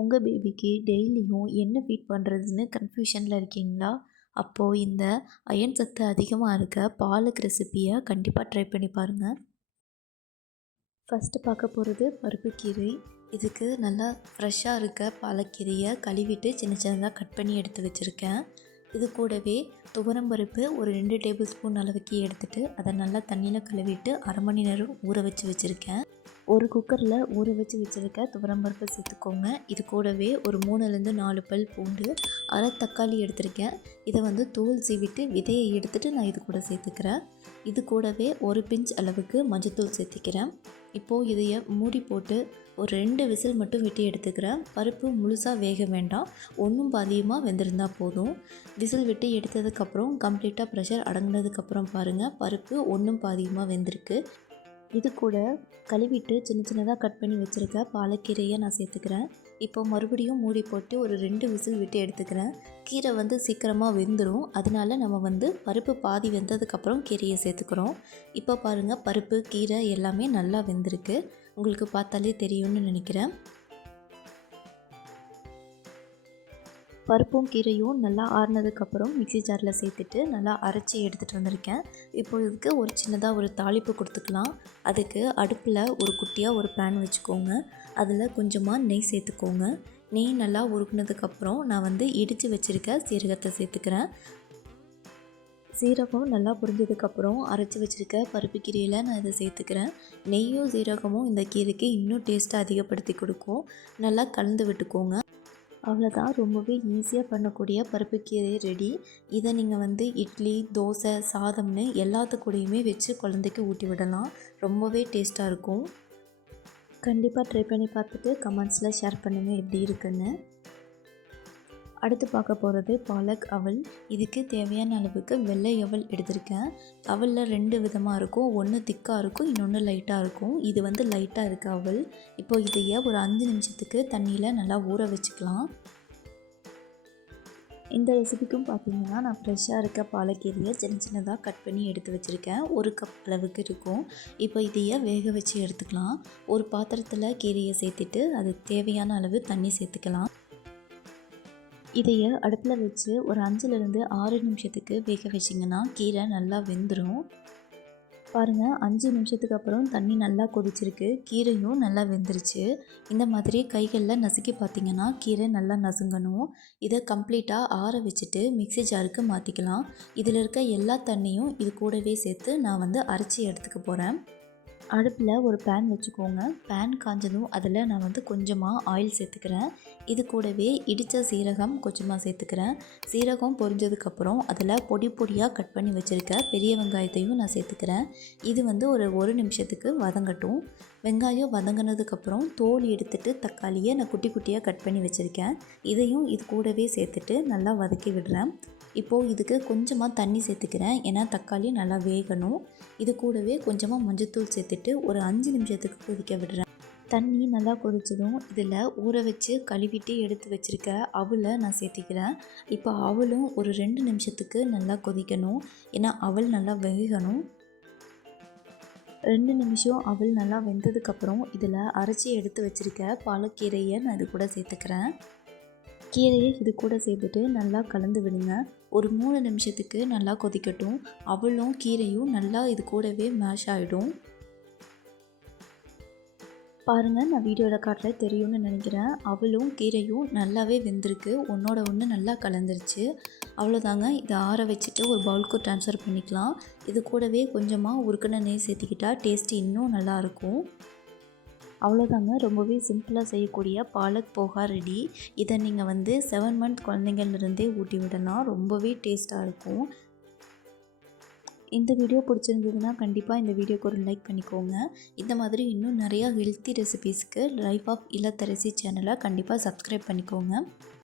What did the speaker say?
உங்கள் பேபிக்கு டெய்லியும் என்ன ஃபீட் பண்ணுறதுன்னு கன்ஃப்யூஷனில் இருக்கீங்களா? அப்போது இந்த அயன் சத்து அதிகமாக இருக்க பாலக் ரெசிப்பியை கண்டிப்பாக ட்ரை பண்ணி பாருங்கள். ஃபஸ்ட்டு பார்க்க போகிறது பருப்புக்கீரை. இதுக்கு நல்லா ஃப்ரெஷ்ஷாக இருக்க பாலக்கீரையை கழுவிட்டு சின்ன சின்னதாக கட் பண்ணி எடுத்து வச்சுருக்கேன். இது கூடவே துவரம்பருப்பு ஒரு 2 டேபிள் ஸ்பூன் அளவுக்கு எடுத்துகிட்டு அதை நல்லா தண்ணியில் கழுவிட்டு அரை மணி நேரம் ஊற வச்சுருக்கேன். ஒரு குக்கரில் ஊற வச்சு வச்சுருக்க துவரம்பருப்பு சேர்த்துக்கோங்க. இது கூடவே ஒரு 3லேருந்து 4 பல் பூண்டு, அரை தக்காளி எடுத்திருக்கேன். இதை தோல் சீவிட்டு விதையை எடுத்துகிட்டு நான் இது கூட சேர்த்துக்கிறேன். இது கூடவே ஒரு பிஞ்ச் அளவுக்கு மஞ்சத்தூள் சேர்த்திக்கிறேன். இப்போது இதையை மூடி போட்டு ஒரு 2 விசில் மட்டும் விட்டு எடுத்துக்கிறேன். பருப்பு முழுசாக வேக வேண்டாம், ஒன்றும் பாதியமாக வெந்திருந்தால் போதும். விசில் விட்டு எடுத்ததுக்கப்புறம் கம்ப்ளீட்டாக ப்ரெஷர் அடங்கினதுக்கப்புறம் பாருங்கள், பருப்பு ஒன்றும் பாதியமாக வெந்திருக்கு. இது கூட கழுவிட்டு சின்ன சின்னதாக கட் பண்ணி வச்சுருக்க பாலக்கீரையை நான் சேர்த்துக்கிறேன். இப்போ மறுபடியும் மூடி போட்டு ஒரு 2 விசில் விட்டு எடுத்துக்கிறேன். கீரை சீக்கிரமாக வெந்துடும், அதனால நம்ம பருப்பு பாதி வெந்ததுக்கப்புறம் கீரையை சேர்த்துக்கிறோம். இப்போ பாருங்கள், பருப்பு கீரை எல்லாமே நல்லா வெந்திருக்கு. உங்களுக்கு பார்த்தாலே தெரியும்னு நினைக்கிறேன். பருப்பும் கீரையும் நல்லா ஆறுனதுக்கப்புறம் மிக்ஸி ஜாரில் சேர்த்துட்டு நல்லா அரைச்சி எடுத்துகிட்டு வந்திருக்கேன். இப்போ இதுக்கு ஒரு சின்னதாக ஒரு தாளிப்பு கொடுத்துக்கலாம். அதுக்கு அடுப்பில் ஒரு குட்டியாக ஒரு பேன் வச்சுக்கோங்க. அதில் கொஞ்சமாக நெய் சேர்த்துக்கோங்க. நெய் நல்லா உருகுனதுக்கப்புறம் நான் இடித்து வச்சுருக்க சீரகத்தை சேர்த்துக்கிறேன். சீரகம் நல்லா புரிஞ்சதுக்கப்புறம் அரைச்சி வச்சுருக்க பருப்பு கீரையில் நான் இதை சேர்த்துக்கிறேன். நெய்யும் சீரகமும் இந்த கீரைக்கு இன்னும் டேஸ்ட்டை அதிகப்படுத்தி கொடுக்கும். நல்லா கலந்து விட்டுக்கோங்க. அவ்வளோதான், ரொம்பவே ஈஸியாக பண்ணக்கூடிய பருப்புக்கீரை ரெடி. இதை நீங்கள் இட்லி, தோசை, சாதம்னு எல்லாத்துக்கூடையுமே வச்சு குழந்தைக்கு ஊட்டி விடலாம். ரொம்பவே டேஸ்ட்டாக இருக்கும். கண்டிப்பாக ட்ரை பண்ணி பார்த்துட்டு கமெண்ட்ஸில் ஷேர் பண்ணுங்கள் எப்படி இருக்குன்னு. அடுத்து பார்க்க போகிறது பாலக் அவல். இதுக்கு தேவையான அளவுக்கு வெள்ளை அவல் எடுத்திருக்கேன். அவலில் 2 விதமாக இருக்கும். ஒன்று திக்காக இருக்கும், இன்னொன்று லைட்டாக இருக்கும். இது லைட்டாக இருக்க அவல். இப்போது இதையே ஒரு 5 நிமிஷத்துக்கு தண்ணியில் நல்லா ஊற வச்சுக்கலாம். இந்த ரெசிபிக்கும் பார்த்திங்கன்னா நான் ஃப்ரெஷ்ஷாக இருக்க பாலக்கீரையை சின்ன சின்னதாக கட் பண்ணி எடுத்து வச்சுருக்கேன். 1 கப் அளவுக்கு இருக்கும். இப்போ இதையே வேக வச்சு எடுத்துக்கலாம். ஒரு பாத்திரத்தில் கீரையை சேர்த்துட்டு அது தேவையான அளவு தண்ணி சேர்த்துக்கலாம். இதையை அடுப்பில் வச்சு ஒரு 5லேருந்து 6 நிமிஷத்துக்கு வேக வச்சிங்கன்னா கீரை நல்லா வெந்துடும். பாருங்கள், 5 நிமிஷத்துக்கு அப்புறம் தண்ணி நல்லா கொதிச்சிருக்கு, கீரையும் நல்லா வெந்துருச்சு. இந்த மாதிரி கைகளில் நசுக்கி பார்த்திங்கன்னா கீரை நல்லா நசுங்கணும். இதை கம்ப்ளீட்டாக ஆற வச்சுட்டு மிக்ஸி ஜாருக்கு மாற்றிக்கலாம். இதில் இருக்க எல்லா தண்ணியும் இது கூடவே சேர்த்து நான் அரைச்சி எடுத்துக்க போகிறேன். அடுப்பில் ஒரு பேன் வச்சுக்கோங்க. பேன் காஞ்சதும் அதில் நான் கொஞ்சமாக ஆயில் சேர்த்துக்கிறேன். இது கூடவே இடித்த சீரகம் கொஞ்சமாக சேர்த்துக்கிறேன். சீரகம் பொரிஞ்சதுக்கப்புறம் அதில் பொடி பொடியாக கட் பண்ணி வச்சுருக்க பெரிய வெங்காயத்தையும் நான் சேர்த்துக்கிறேன். இது ஒரு நிமிஷத்துக்கு வதங்கட்டும். வெங்காயம் வதங்கினதுக்கப்புறம் தோல் எடுத்துட்டு தக்காளியை நான் குட்டி குட்டியாக கட் பண்ணி வச்சுருக்கேன். இதையும் இது கூடவே சேர்த்துட்டு நல்லா வதக்கி விடுறேன். இப்போது இதுக்கு கொஞ்சமாக தண்ணி சேர்த்துக்கிறேன், ஏன்னா தக்காளி நல்லா வேகணும். இது கூடவே கொஞ்சமாக மஞ்சத்தூள் சேர்த்துட்டு ஒரு 5 நிமிஷத்துக்கு கொதிக்க விடுறேன். தண்ணி நல்லா கொதிச்சதும் இதில் ஊற வச்சு கழுவிட்டு எடுத்து வச்சுருக்க அவலை நான் சேர்த்திக்கிறேன். இப்போ அவலும் ஒரு 2 நிமிஷத்துக்கு நல்லா கொதிக்கணும், ஏன்னா அவல் நல்லா வேகணும். 2 நிமிஷம் அவல் நல்லா வெந்ததுக்கப்புறம் இதில் அரைச்சி எடுத்து வச்சுருக்க பாலக்கீரையை நான் இது கூட சேர்த்துக்கிறேன். கீரையை இது கூட சேர்த்துட்டு நல்லா கலந்து விடுங்க. ஒரு 3 நிமிஷத்துக்கு நல்லா கொதிக்கட்டும். அவலும் கீரையும் நல்லா இது கூடவே மேஷ் ஆகிடும். பாருங்கள், நான் வீடியோவில் காட்டுற தெரியும்னு நினைக்கிறேன். அவலும் கீரையும் நல்லாவே வெந்திருக்கு, ஒன்றோட ஒன்று நல்லா கலந்துருச்சு. அவ்வளோதாங்க, இதை ஆற வச்சுட்டு ஒரு பவுலுக்கு ட்ரான்ஸ்ஃபர் பண்ணிக்கலாம். இது கூடவே கொஞ்சமாக உருக்கின நெய் சேர்த்துக்கிட்டால் டேஸ்ட்டு இன்னும் நல்லாயிருக்கும். அவ்வளோதாங்க, ரொம்பவே சிம்பிளாக செய்யக்கூடிய பாலக் போஹா ரெடி. இதை நீங்கள் 7 மந்த் குழந்தைங்கள்லேருந்தே ஊட்டி விடலாம். ரொம்பவே டேஸ்ட்டாக இருக்கும். இந்த வீடியோ பிடிச்சிருந்ததுன்னா கண்டிப்பாக இந்த வீடியோக்கு ஒரு லைக் பண்ணிக்கோங்க. இந்த மாதிரி இன்னும் நிறையா ஹெல்த்தி ரெசிபீஸ்க்கு லைஃப் ஆஃப் இல்லத்தரசி சேனலை கண்டிப்பாக சப்ஸ்கிரைப் பண்ணிக்கோங்க.